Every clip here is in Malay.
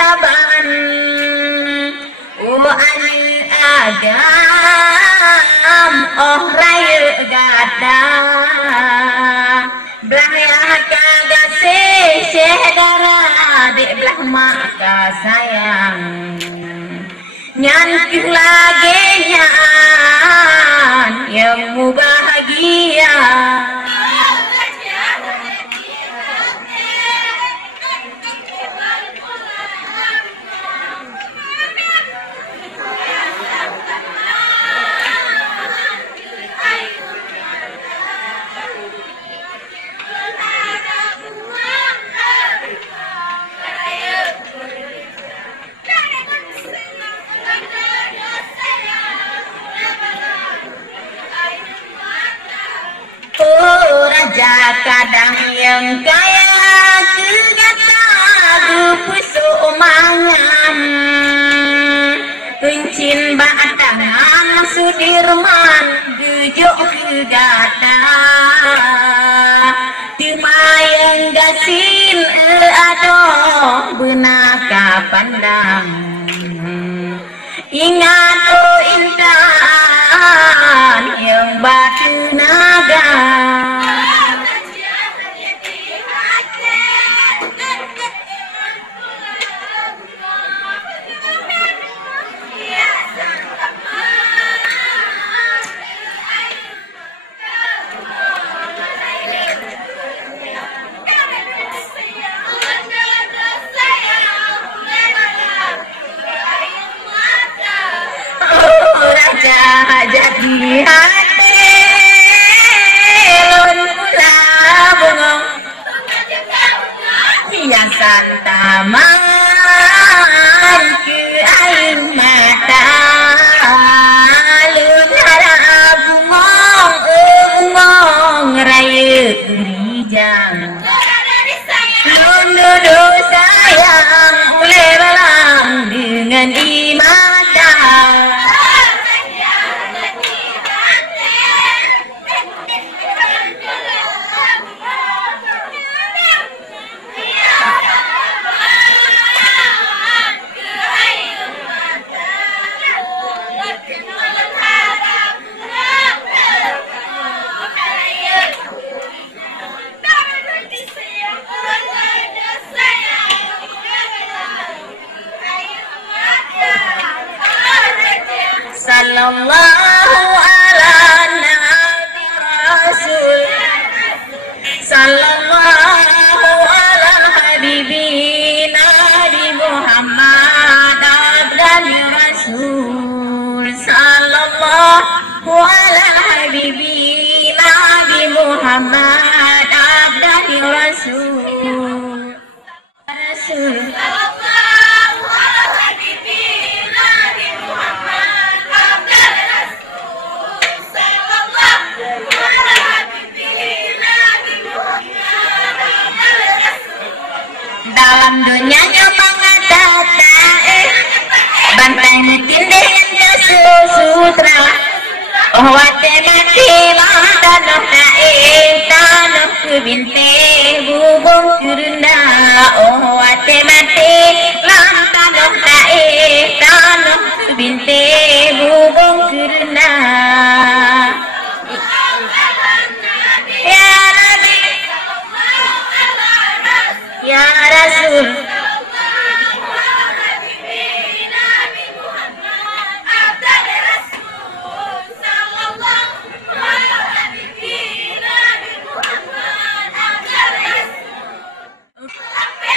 saban agam oh raya gada belah kagak sedara dek belah maka sayang nyantik lagi nyan yang mu bahagia. Raja kadang yang kaya kegata gupusu mangan kencin badangan Sudirman gejuk kegata timayang gasin adoh benaka pandang ingat intan yang batu naga. Jadi hati lun pula bengong hiasan taman ke air mata lun harap bengong raya gerijang lun duduk sayang oleh balang dengan imata. Sallallahu ala nabi rasul sallallahu ala habibina nabi Muhammad abdan rasul sallallahu ala habibina nabi Muhammad abdan rasul rasul dalam dunianya mengata banteng tindih yang susutra oh wate mati tanah tanah kebinte bubung kurunda oh wate mati tanah tanah kebinte bubung kurunda ya Rasul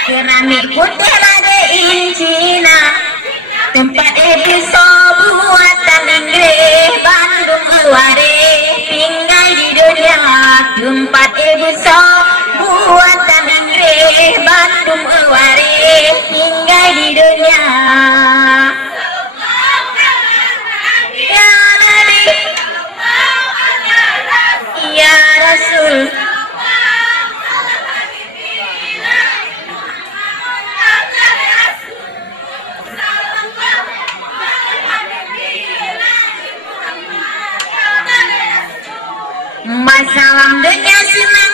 keramik putih ada incina tempat bisa buatan Inggris Bandung luare tinggal di dunia tempat bisa buatan Inggris Bandung luare tinggal di dunia ya Nabi ya Rasul masalah dunia senang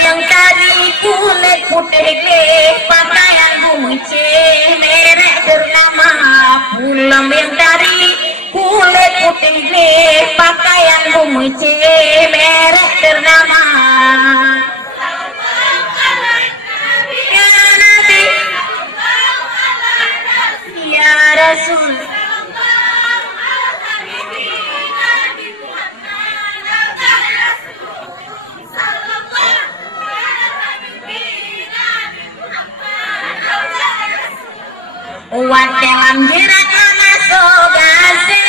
yang tadi kulit putih pakaian bumuce merek ternama. Pulang yang tadi kulit putih pakaian bumuce merek ternama. Ya Nabi, ya Rasul, uat dalam jerat anak sogase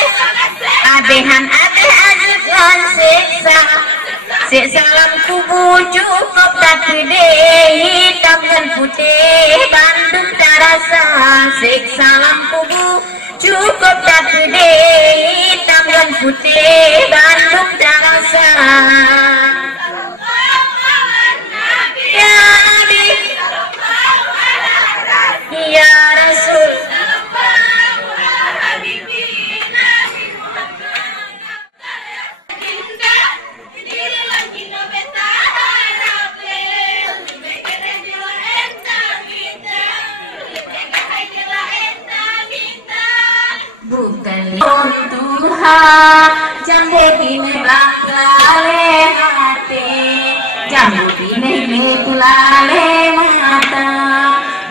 abehan abeh ajukan siksa siksa dalam tubuh cukup tak gede hitam dan putih Bandung terasa siksa dalam tubuh cukup tak gede hitam dan putih Bandung terasa. Ya Nabi, ya Rasul, bukan Tuhan jambu bine belakale hati jambu bine tulale mata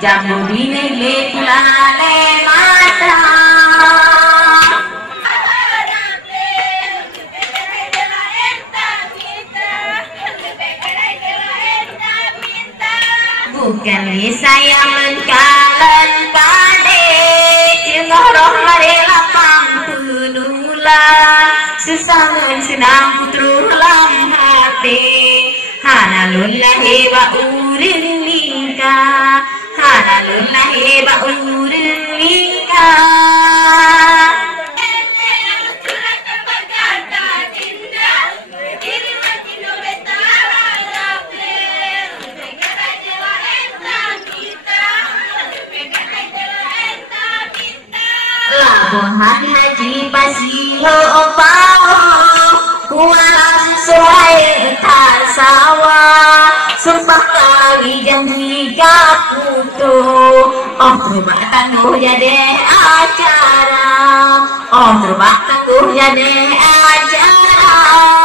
jambu bine tulale mata. Bukan saya mengkalan pade cuma roh rela pangtunula susah senang putru lam hati hanalullahi wa urin lingka hanalullahi wa urin lingka. Labuhan haji pasiho opao kualang sesuai tasawa sumpah kali janji kaputu oh terubah tangguh jadi acara oh terubah tangguh jadi acara.